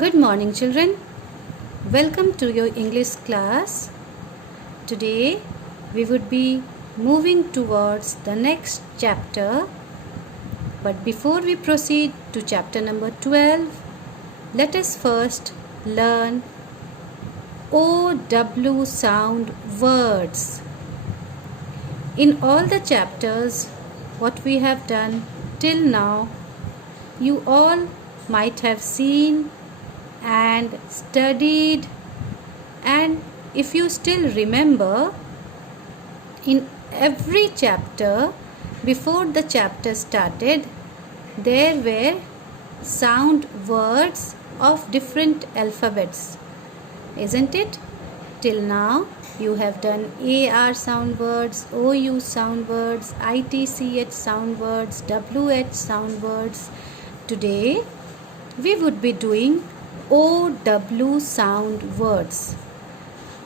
Good morning, children. Welcome to your English class. Today we would be moving towards the next chapter. But before we proceed to chapter number 12, let us first learn OW sound words. In all the chapters, what we have done till now, you all might have seen and studied, and if you still remember, in every chapter before the chapter started there were sound words of different alphabets, isn't it? Till now you have done AR sound words, OU sound words, ITCH sound words, WH sound words. Today we would be doing OW sound words.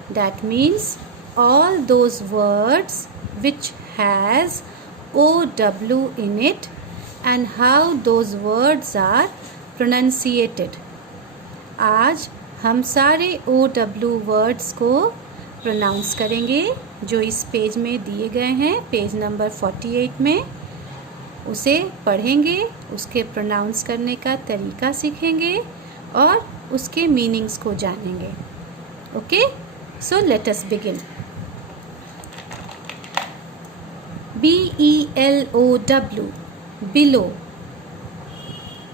That means all those words which has OW in it and how those words are pronunciated. आज हम सारे OW words को pronounce करेंगे जो इस page में दिए गए हैं, पेज नंबर 48 में. उसे पढ़ेंगे, उसके pronounce करने का तरीका सीखेंगे और उसके मीनिंग्स को जानेंगे. Okay, so let us begin. BELOW below,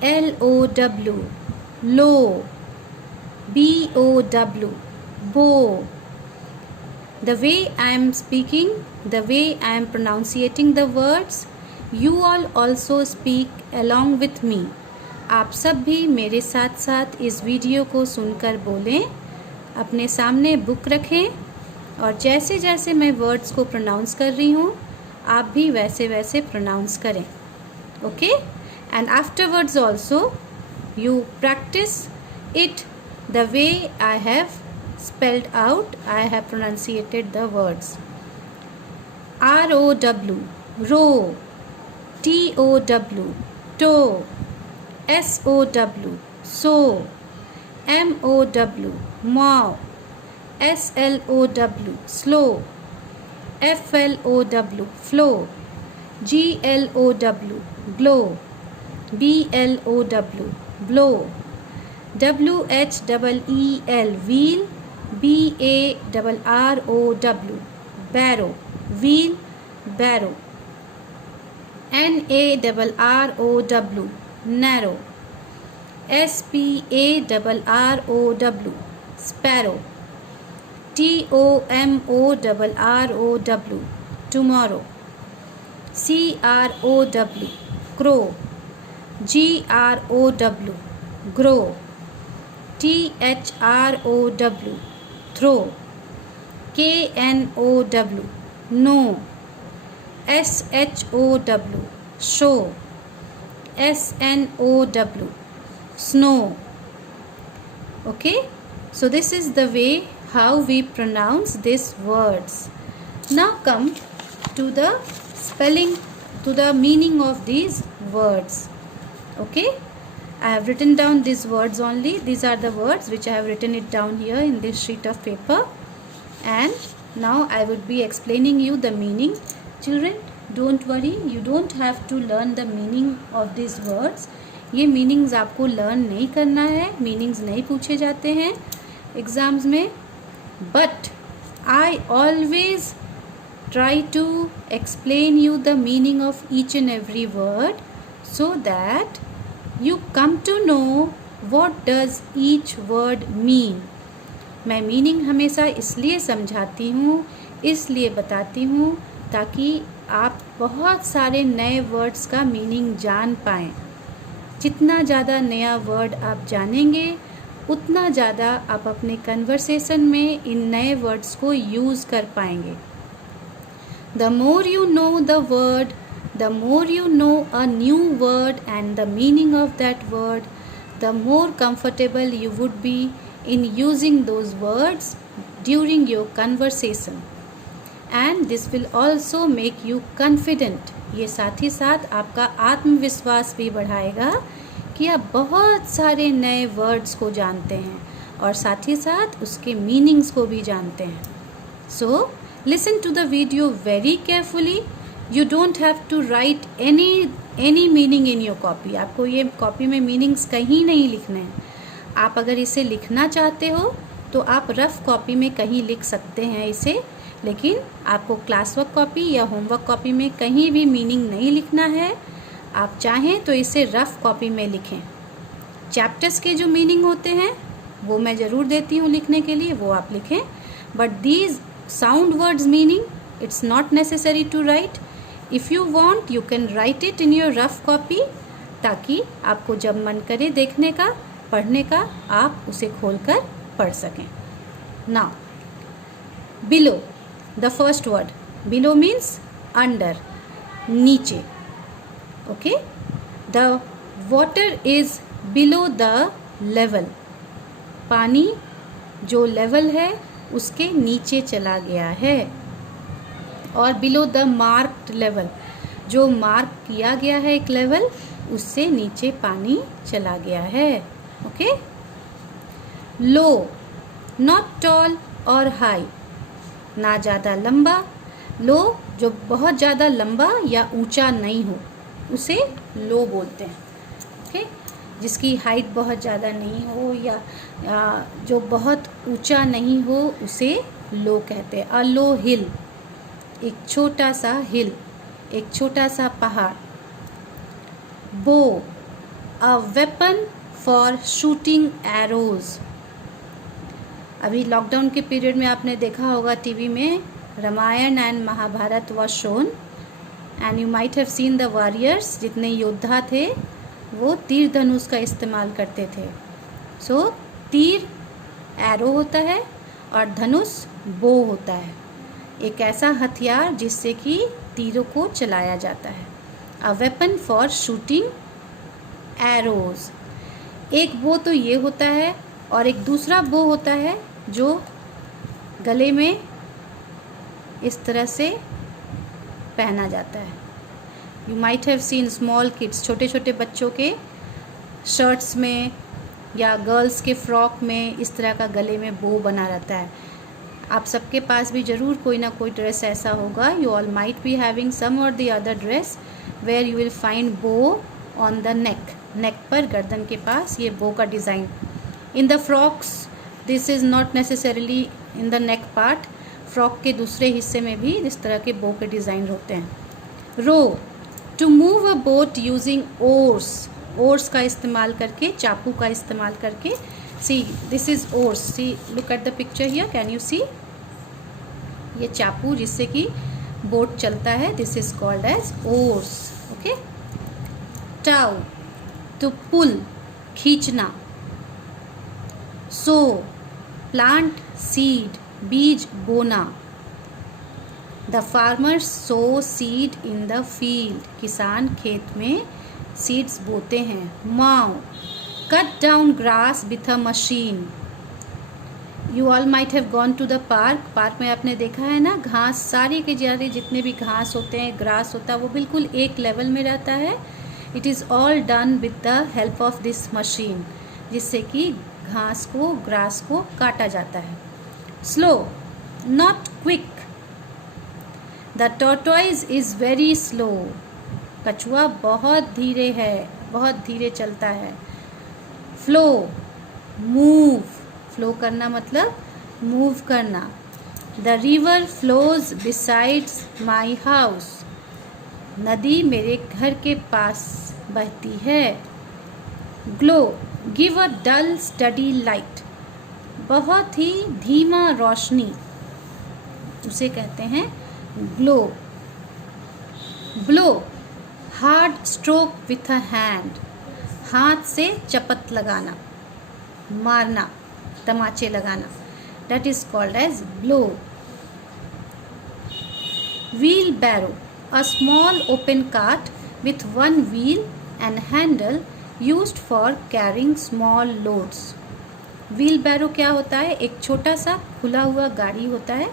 LOW low, BOW bow. The way I am speaking, the way I am pronouncing the words, you all also speak along with me. आप सब भी मेरे साथ साथ इस video को सुनकर बोलें. अपने सामने बुक रखें और जैसे जैसे मैं वर्ड्स को प्रोनाउंस कर रही हूँ आप भी वैसे वैसे प्रोनाउंस करें. Okay, and afterwards also you practise it the way I have spelled out, I have pronunciated the words. ROW row, TOW tow, SOW so, MOW mow, SLOW slow, FLOW flow, GLOW glow, BLOW blow, WHEEL wheel, BARROW barrow, wheel barrow, NARROW narrow, SPARROW sparrow, TOMORROW tomorrow, CROW crow, GROW grow, THROW throw, KNOW no, SHOW show, SNOW snow. Okay, so this is the way how we pronounce these words. Now come to the spelling, to the meaning of these words. Okay, I have written down these words only. These are the words which I have written it down here in this sheet of paper, and now I would be explaining you the meaning. Children, don't worry, you don't have to learn the meaning of these words. ये meanings आपको learn नहीं करना है, meanings नहीं पूछे जाते हैं exams में. But I always try to explain you the meaning of each and every word so that you come to know what does each word mean. मैं मीनिंग हमेशा इसलिए समझाती हूँ, इसलिए बताती हूँ ताकि आप बहुत सारे नए वर्ड्स का मीनिंग जान पाएँ. जितना ज़्यादा नया वर्ड आप जानेंगे उतना ज़्यादा आप अपने कन्वर्सेशन में इन नए वर्ड्स को यूज़ कर पाएंगे. The more you know the word, the more you know a new word and the meaning of that word, the more comfortable you would be in using those words during your conversation. And this will also make you confident. ये साथ ही साथ आपका आत्मविश्वास भी बढ़ाएगा कि आप बहुत सारे नए वर्ड्स को जानते हैं और साथ ही साथ उसके मीनिंग्स को भी जानते हैं. So listen to the video very carefully. You don't have to write any meaning in your copy. आपको ये कॉपी में मीनिंग्स कहीं नहीं लिखने हैं. आप अगर इसे लिखना चाहते हो तो आप रफ़ कॉपी में कहीं लिख सकते हैं इसे, लेकिन आपको क्लास वर्क कॉपी या होमवर्क कॉपी में कहीं भी मीनिंग नहीं लिखना है. आप चाहें तो इसे रफ़ कॉपी में लिखें. चैप्टर्स के जो मीनिंग होते हैं वो मैं ज़रूर देती हूँ लिखने के लिए, वो आप लिखें. But these sound words meaning it's not necessary to write. If you want you can write it in your rough copy, ताकि आपको जब मन करे देखने का, पढ़ने का, आप उसे खोलकर पढ़ सकें. Now below, the first word below means under, नीचे. Okay, the water is below the level. पानी जो लेवल है उसके नीचे चला गया है. और बिलो द मार्क्ड लेवल, जो मार्क किया गया है एक लेवल, उससे नीचे पानी चला गया है. ओके. लो, नॉट टॉल और हाई, ना ज़्यादा लंबा. लो जो बहुत ज़्यादा लंबा या ऊंचा नहीं हो उसे लो बोलते हैं. ओके. जिसकी हाइट बहुत ज़्यादा नहीं हो या जो बहुत ऊंचा नहीं हो उसे लो कहते हैं. अ लो हिल, एक छोटा सा हिल, एक छोटा सा पहाड़. Bow, a weapon for shooting arrows. अभी लॉकडाउन के पीरियड में आपने देखा होगा टीवी में Ramayana and Mahabharata was shown and you might have seen the warriors. जितने योद्धा थे वो तीर धनुष का इस्तेमाल करते थे. सो तीर एरो होता है और धनुष बो होता है, एक ऐसा हथियार जिससे कि तीरों को चलाया जाता है. अ वेपन फॉर शूटिंग एरोज. एक बो तो ये होता है और एक दूसरा बो होता है जो गले में इस तरह से पहना जाता है. You might have scene small kids, छोटे छोटे बच्चों के शर्ट्स में या गर्ल्स के फ्रॉक में इस तरह का गले में बो बना रहता है. आप सबके पास भी ज़रूर कोई ना कोई ड्रेस ऐसा होगा. You all might be having some or the other dress where you will find bow on the neck. Neck पर, गर्दन के पास ये बो का design. In the frocks this is not necessarily in the neck part. Frock के दूसरे हिस्से में भी इस तरह के बो के डिज़ाइन होते हैं. Row, to move a boat using oars. Oars का इस्तेमाल करके, चाकू का इस्तेमाल करके. See this is oars. See look at the picture here, can you see. ये चाकू जिससे कि बोट चलता है, this is called as oars. Okay. Tow, to pull, खींचना. सो, प्लांट सीड, बीज बोना. The farmers sow seed in the field. किसान खेत में सीड्स बोते हैं. Mow, cut down grass with a machine. You all might have gone to the park. Park में आपने देखा है ना, घास सारी के सारे जितने भी घास होते हैं, ग्रास होता है, वो बिल्कुल एक लेवल में रहता है. It is all done with the help of this machine, जिससे कि घास को, ग्रास को काटा जाता है. Slow, not quick. The tortoise is very slow. कछुआ बहुत धीरे है, बहुत धीरे चलता है. Flow, move. फ्लो करना मतलब मूव करना. The river flows besides my house. नदी मेरे घर के पास बहती है. Glow, give a dull steady light. बहुत ही धीमा रोशनी, उसे कहते हैं glow. Blow, hard stroke with a hand. हाथ से चपत लगाना, मारना, तमाचे लगाना. That is called as blow. Wheelbarrow, a small open cart with one wheel and handle used for carrying small loads. Wheelbarrow क्या होता है? एक छोटा सा खुला हुआ गाड़ी होता है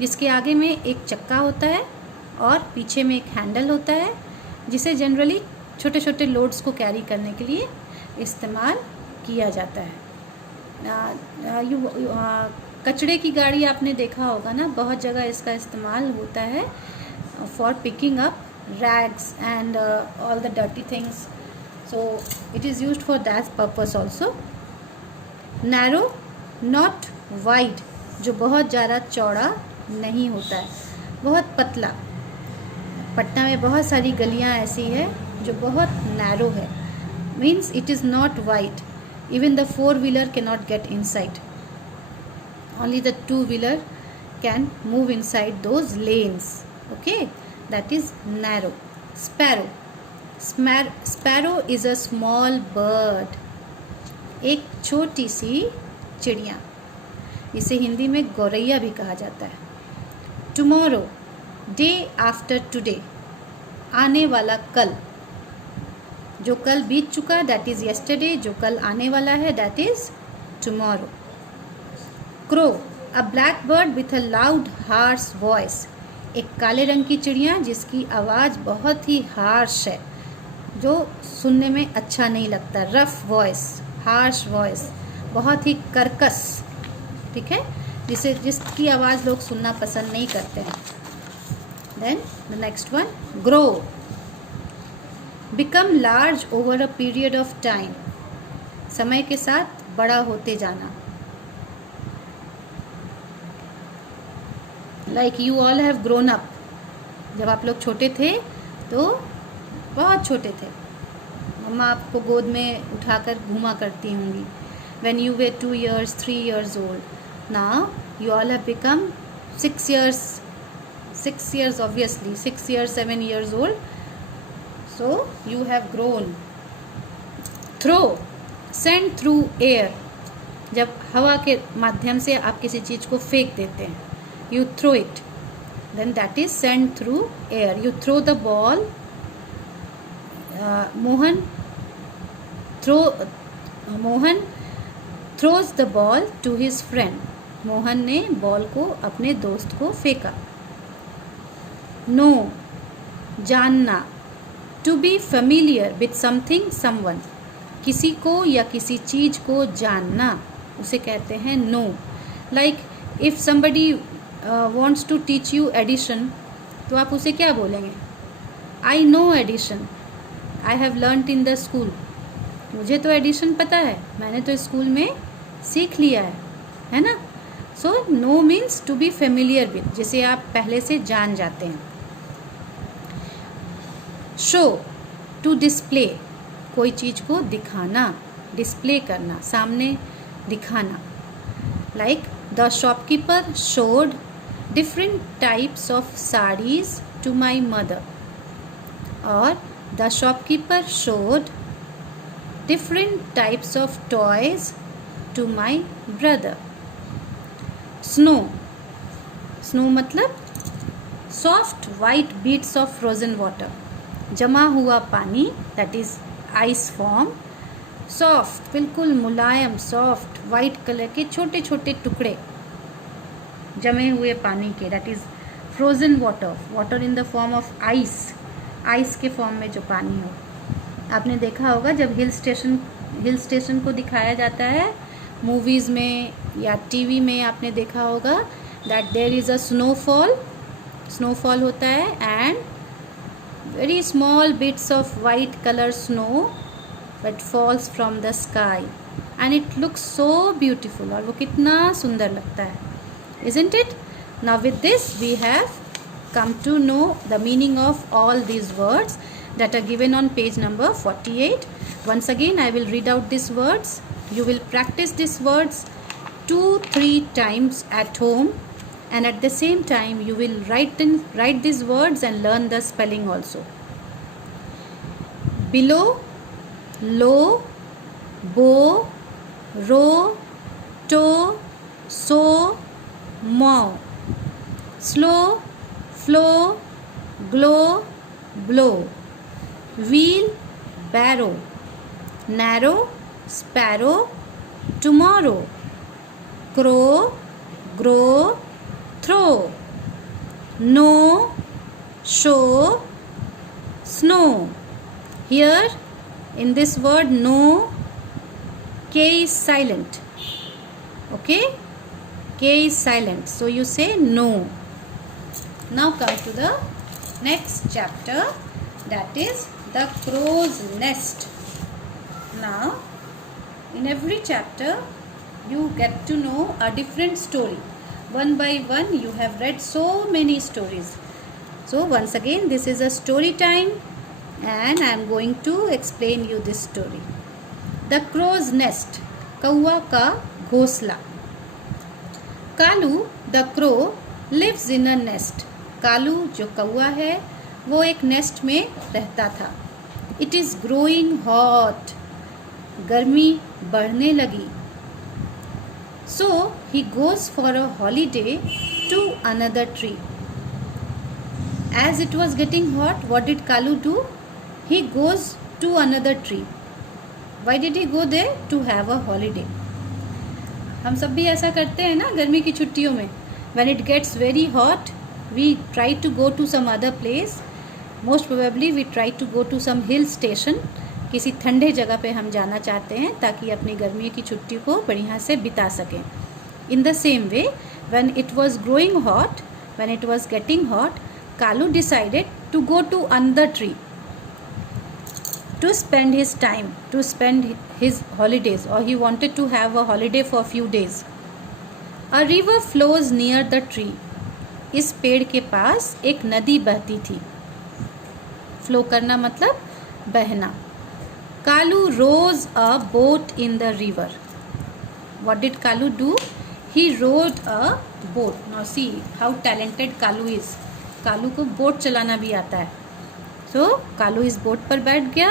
जिसके आगे में एक चक्का होता है और पीछे में एक हैंडल होता है, जिसे जनरली छोटे छोटे लोड्स को कैरी करने के लिए इस्तेमाल किया जाता है। कचड़े की गाड़ी आपने देखा होगा ना, बहुत जगह इसका इस्तेमाल होता है for picking up rags and all the dirty things, so it is used for that purpose also. narrow not wide, जो बहुत ज़्यादा चौड़ा नहीं होता है, बहुत पतला। पटना में बहुत सारी गलियां ऐसी है जो बहुत नैरो है, means it is not wide, even the 4-wheeler cannot get inside, only the 2-wheeler can move inside those lanes, okay, that is narrow. Sparrow. Sparrow is a small bird, एक छोटी सी चिड़िया, इसे हिंदी में गौरैया भी कहा जाता है। Tomorrow, day after today, आने वाला कल, जो कल बीत चुका that is yesterday, जो कल आने वाला है that is tomorrow. Crow, a black bird with a loud harsh voice, एक काले रंग की चिड़िया जिसकी आवाज़ बहुत ही हार्श है, जो सुनने में अच्छा नहीं लगता, रफ वॉइस, हार्श वॉइस, बहुत ही कर्कश, ठीक है, जिसकी आवाज़ लोग सुनना पसंद नहीं करते हैं। Then the next one, grow, become large over a period of time, समय के साथ बड़ा होते जाना। Like you all have grown up, जब आप लोग छोटे थे तो बहुत छोटे थे, मम्मा आपको गोद में उठाकर घुमा करती होंगी। When you way 2 years 3 years old, now you all have become 6 years obviously 6 years 7 years old, so you have grown. Throw, send through air, जब हवा के माध्यम से आप किसी चीज़ को फेंक देते हैं, you throw it, then that is sent through air. You throw the ball. Mohan throws the ball to his friend. Mohan ने बॉल को अपने दोस्त को फेंका। नो, जानना, to be familiar with something someone, किसी को या किसी चीज़ को जानना, उसे कहते हैं know. Like if somebody wants to teach you addition, तो आप उसे क्या बोलेंगे? I know addition, I have learnt in the school, मुझे तो एडिशन पता है, मैंने तो स्कूल में सीख लिया है ना। So know means to be familiar with, जिसे आप पहले से जान जाते हैं। शो, टू डिस्प्ले, कोई चीज़ को दिखाना, डिस्प्ले करना, सामने दिखाना। Like the shopkeeper showed different types of sarees to my mother, or the shopkeeper showed different types of toys to my brother. Snow, snow मतलब soft white beads of frozen water, जमा हुआ पानी, that is ice form, soft बिल्कुल मुलायम, soft white colour के छोटे छोटे टुकड़े जमे हुए पानी के, that is frozen water, water in the form of ice, ice के फॉर्म में जो पानी हो। आपने देखा होगा जब हिल स्टेशन को दिखाया जाता है मूवीज़ में या टीवी में, आपने देखा होगा that there is a snowfall होता है and very small bits of white colour snow but falls from the sky and it looks so beautiful, और वो कितना सुंदर लगता है, isn't it? Now with this we have come to know the meaning of all these words that are given on page number 48. Once again I will read out these words. You will practice these words 2-3 times at home, and at the same time you will write these words and learn the spelling also. Below, low, bow, row, toe, so, mow. Slow, flow, glow, blow. Wheel, barrow. Narrow, sparrow, tomorrow. Crow, grow, throw. No, show, snow. Here in this word no, K is silent. Okay, K is silent, so you say no. Now come to the next chapter, that is the crow's nest. Now in every chapter you get to know a different story. One by one you have read so many stories. So once again, this is a story time and I am going to explain you this story. The crow's nest. कौवा का घोंसला. Kalu the crow lives in a nest. Kalu जो कौवा है वो एक nest में रहता था. It is growing hot. गर्मी बढ़ने लगी. So he goes for a holiday to another tree. As it was getting hot, what did Kalu do? He goes to another tree. Why did he go there? To have a holiday. हम सब भी ऐसा करते हैं ना गर्मी की छुट्टियों में. When it gets very hot, we try to go to some other place. Most probably we try to go to some hill station. किसी ठंडे जगह पे हम जाना चाहते हैं ताकि अपनी गर्मी की छुट्टी को बढ़िया से बिता सकें. In the same way, when it was growing hot, when it was getting hot, Kalu decided to go to another tree to spend his time, to spend his holidays, or he wanted to have a holiday for a few days. A river flows near the tree. इस पेड़ के पास एक नदी बहती थी. Flow करना मतलब बहना. Kalu rows a boat in the river. What did Kalu do? He rowed a boat. Now see how talented Kalu is. Kalu को बोट चलाना भी आता है. सो कालू इस बोट पर बैठ गया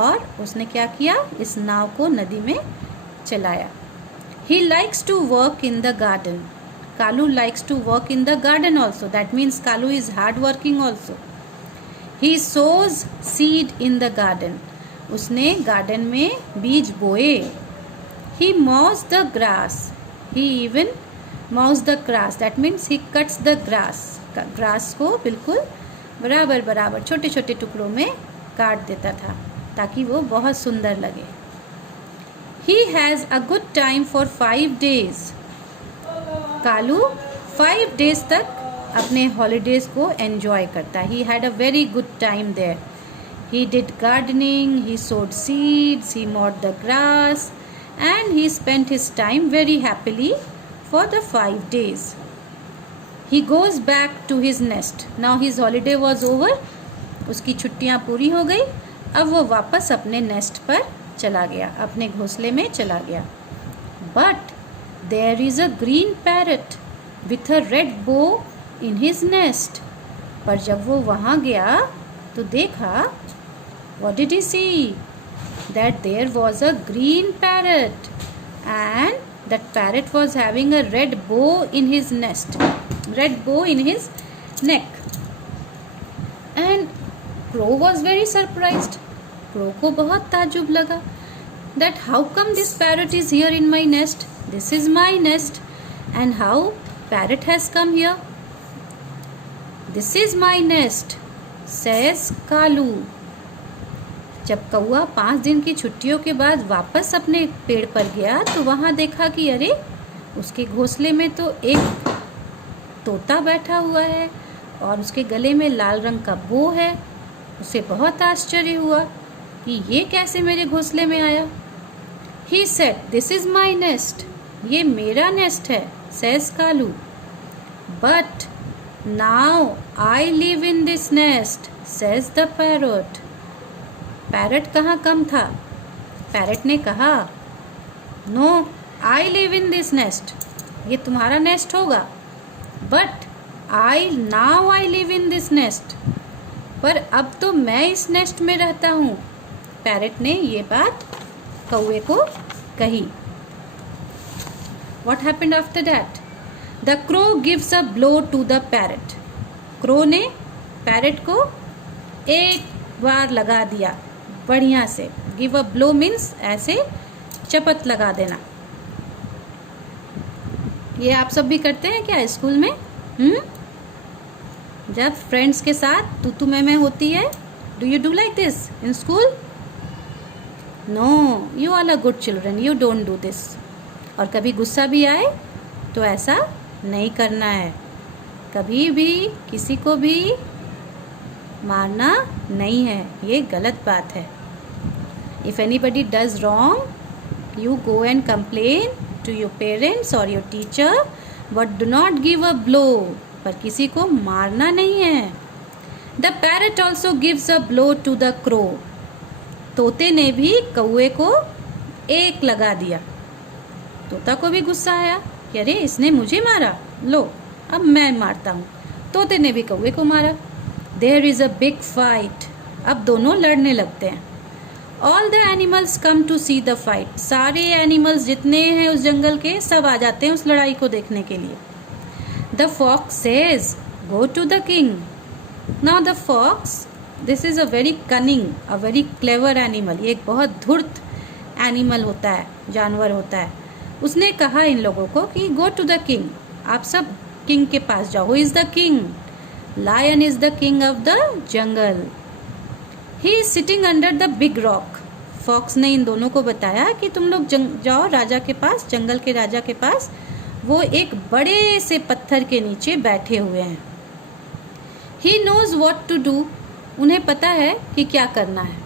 और उसने क्या किया, इस नाव को नदी में चलाया. He likes to work in the garden. Kalu likes to work in the garden also. That means Kalu is hard working also. He sows seed in the garden. उसने गार्डन में बीज बोए. He mows the grass. He even mows the grass. That means he cuts the grass. Grass को बिल्कुल बराबर बराबर छोटे छोटे टुकड़ों में काट देता था ताकि वो बहुत सुंदर लगे. He has a good time for 5 days. Kalu 5 days तक अपने हॉलीडेज को एंजॉय करता. He had a very good time there. He did gardening, he sowed seeds, he mowed the grass and he spent his time very happily for the 5 days. He goes back to his nest. Now his holiday was over. उसकी छुट्टियाँ पूरी हो गई. अब वो वापस अपने nest पर चला गया, अपने घोंसले में चला गया. But there is a green parrot with a red bow in his nest. पर जब वो वहाँ गया तो देखा, what did he see? That there was a green parrot and that parrot was having a red bow in his nest. Red bow in his neck. And Crow was very surprised. Crow को बहुत ताजुब लगा. That how come this parrot is here in my nest? This is my nest. And how parrot has come here? This is my nest, says Kalu. जब कौवा 5 दिन की छुट्टियों के बाद वापस अपने पेड़ पर गया तो वहाँ देखा कि अरे उसके घोंसले में तो एक तोता बैठा हुआ है और उसके गले में लाल रंग का बो है. उसे बहुत आश्चर्य हुआ कि ये कैसे मेरे घोंसले में आया. He said, this is my nest. ये मेरा नेस्ट है, says Kalu. But now I live in this nest, says the parrot. Parrot कहाँ कम था. पैरट ने कहा, no, I live in this nest. ये तुम्हारा नेस्ट होगा. But now I live in this nest. पर अब तो मैं इस नेस्ट में रहता हूँ. पैरट ने ये बात कौवे को कही. What happened after that? The crow gives a blow to the parrot. Crow ने पैरट को एक बार लगा दिया बढ़िया से. गिव अ ब्लो मीन्स ऐसे चपत लगा देना. ये आप सब भी करते हैं क्या स्कूल में? जब फ्रेंड्स के साथ तू मैं होती है, do you do like this in school? No, you are a good children, you don't do this. और कभी गुस्सा भी आए तो ऐसा नहीं करना है, कभी भी किसी को भी मारना नहीं है, ये गलत बात है। If anybody does wrong you go and complain to your parents or your teacher, but do not give a blow, पर किसी को मारना नहीं है। The parrot also gives a blow to the crow, तोते ने भी कौए को एक लगा दिया। तोता को भी गुस्सा आया कि अरे इसने मुझे मारा, लो अब मैं मारता हूँ। तोते ने भी कौए को मारा। There is a big fight, अब दोनों लड़ने लगते हैं। All the animals come to see the fight, सारे एनिमल्स जितने हैं उस जंगल के सब आ जाते हैं उस लड़ाई को देखने के लिए। The fox says go to the king. Now the fox, this is a very cunning, a very clever animal, ये एक बहुत धूर्त एनिमल होता है, जानवर होता है। उसने कहा इन लोगों को कि गो टू द किंग, आप सब किंग के पास जाओ। Who is the king? Lion is the king of the jungle. He is sitting under the big rock. Fox ने इन दोनों को बताया कि तुम लोग जाओ राजा के पास, जंगल के राजा के पास, वो एक बड़े से पत्थर के नीचे बैठे हुए हैं। He knows what to do, उन्हें पता है कि क्या करना है।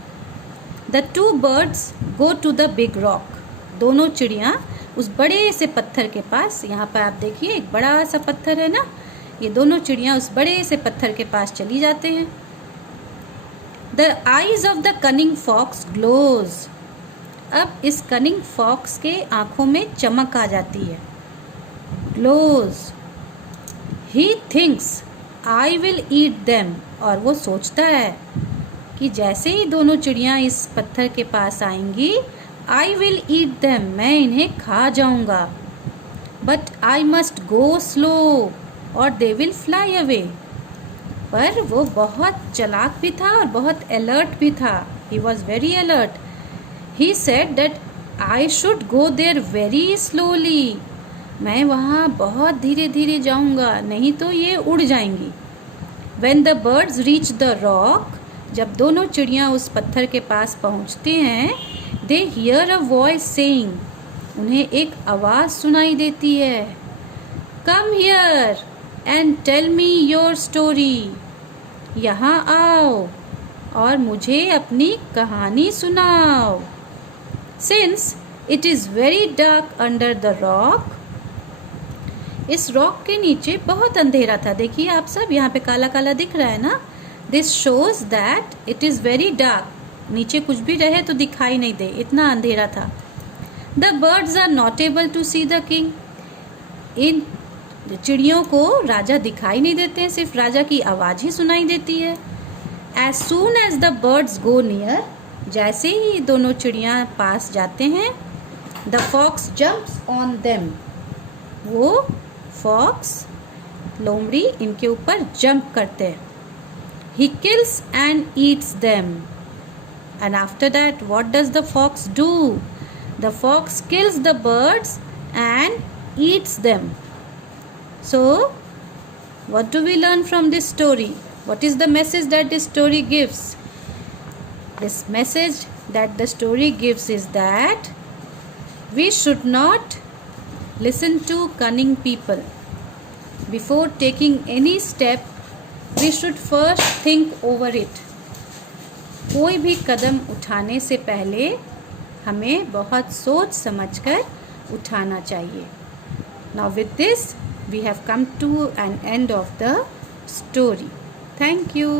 The two birds go to the big rock, दोनों चिड़िया उस बड़े से पत्थर के पास, यहाँ पर आप देखिए एक बड़ा सा पत्थर है ना, ये दोनों चिड़िया उस बड़े से पत्थर के पास चली जाते हैं। The eyes of the cunning fox glows, अब इस कनिंग फॉक्स के आंखों में चमक आ जाती है, glows. He thinks I will eat them, और वो सोचता है कि जैसे ही दोनों चिड़िया इस पत्थर के पास आएंगी, आई विल ईट देम, मैं इन्हें खा जाऊंगा। But I must go slow और दे विल फ्लाई अवे। पर वो बहुत चालाक भी था और बहुत अलर्ट भी था। He was very alert. He said that I should go there very slowly, मैं वहाँ बहुत धीरे धीरे जाऊँगा, नहीं तो ये उड़ जाएंगी। When the birds reach the rock, जब दोनों चिड़िया उस पत्थर के पास पहुँचते हैं, they hear a voice saying, उन्हें एक आवाज़ सुनाई देती है, Come here and tell me your story, यहाँ आओ और मुझे अपनी कहानी सुनाओ। Since it is very dark under the rock, इस रॉक के नीचे बहुत अंधेरा था। देखिए आप सब, यहाँ पे काला काला दिख रहा है ना, this shows that it is very dark, नीचे कुछ भी रहे तो दिखाई नहीं दे, इतना अंधेरा था। The birds are not able to see the king, इन चिड़ियों को राजा दिखाई नहीं देते हैं, सिर्फ राजा की आवाज़ ही सुनाई देती है। As soon as the birds go near, जैसे ही दोनों चिड़िया पास जाते हैं, the fox jumps on them, वो फॉक्स लोमड़ी इनके ऊपर जंप करते हैं। He kills and eats them, and after that what does the fox do? The fox kills the birds and eats them. So what do we learn from this story? What is the message that this story gives? This message that the story gives is that we should not listen to cunning people. Before taking any step, we should first think over it. कोई भी कदम उठाने से पहले हमें बहुत सोच समझकर उठाना चाहिए। Now with this, we have come to an end of the story. Thank you.